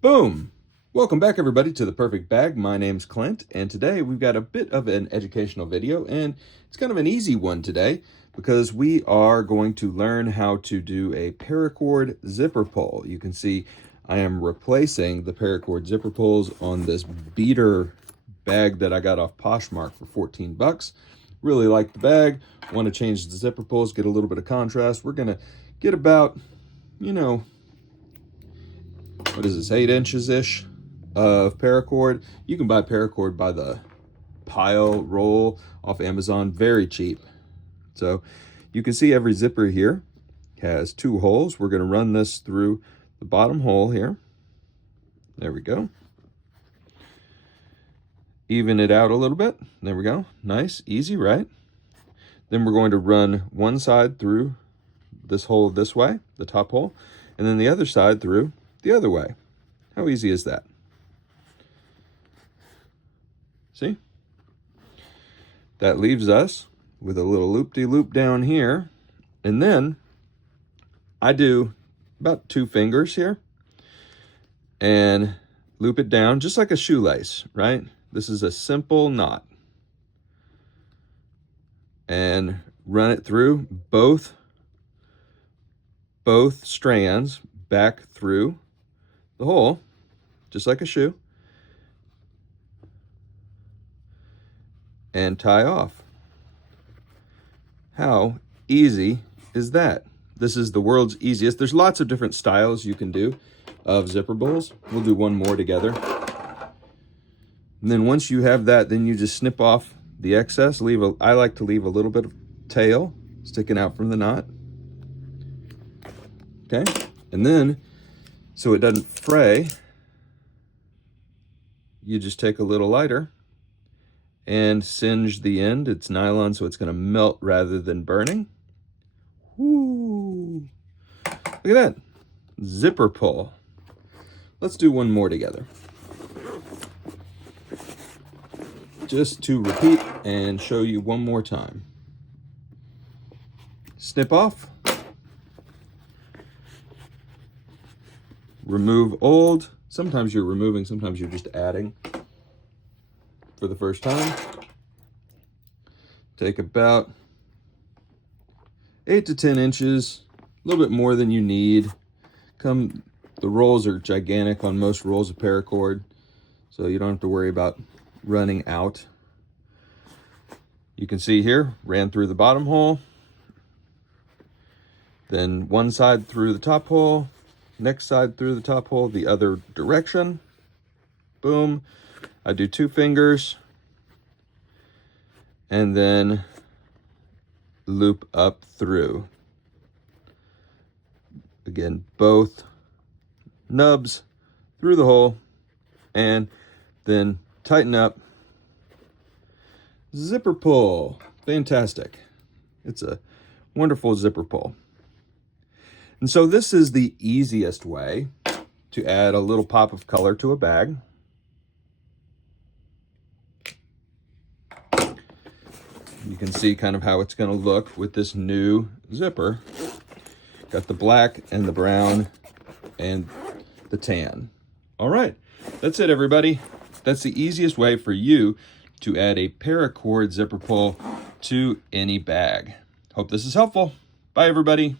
Boom! Welcome back everybody to The Perfect Bag. My name's Clint, and today we've got a bit of an educational video, and it's kind of an easy one today because we are going to learn how to do a paracord zipper pull. You can see I am replacing the paracord zipper pulls on this beater bag that I got off Poshmark for 14 bucks. Really like the bag, want to change the zipper pulls, get a little bit of contrast. We're going to get about, what is this, 8 inches-ish of paracord. You can buy paracord by the pile roll off Amazon, very cheap. So you can see every zipper here has 2 holes. We're going to run this through the bottom hole here. There we go. Even it out a little bit. There we go. Nice, easy, right? Then we're going to run one side through this hole this way, the top hole, and then the other side through the other way. How easy is that? See? That leaves us with a little loop-de-loop down here, and then I do about 2 fingers here and loop it down just like a shoelace, right? This is a simple knot. And run it through both strands back through the hole, just like a shoe, and tie off. How easy is that? This is the world's easiest. There's lots of different styles you can do of zipper pulls. We'll do one more together. And then once you have that, then you just snip off the excess. I like to leave a little bit of tail sticking out from the knot. Okay, and then so it doesn't fray, you just take a little lighter and singe the end. It's nylon, so it's going to melt rather than burning. Woo! Look at that. Zipper pull. Let's do one more together. Just to repeat and show you one more time. Snip off. Remove old. Sometimes you're removing, sometimes you're just adding for the first time. Take about 8 to 10 inches, a little bit more than you need. The rolls are gigantic on most rolls of paracord, so you don't have to worry about running out. You can see here, ran through the bottom hole, then one side through the top hole, next side through the top hole, the other direction. Boom. I do 2 fingers and then loop up through. Again, both nubs through the hole and then tighten up. Zipper pull. Fantastic. It's a wonderful zipper pull. And so this is the easiest way to add a little pop of color to a bag. You can see kind of how it's going to look with this new zipper. Got the black and the brown and the tan. All right, that's it, everybody. That's the easiest way for you to add a paracord zipper pull to any bag. Hope this is helpful. Bye, everybody.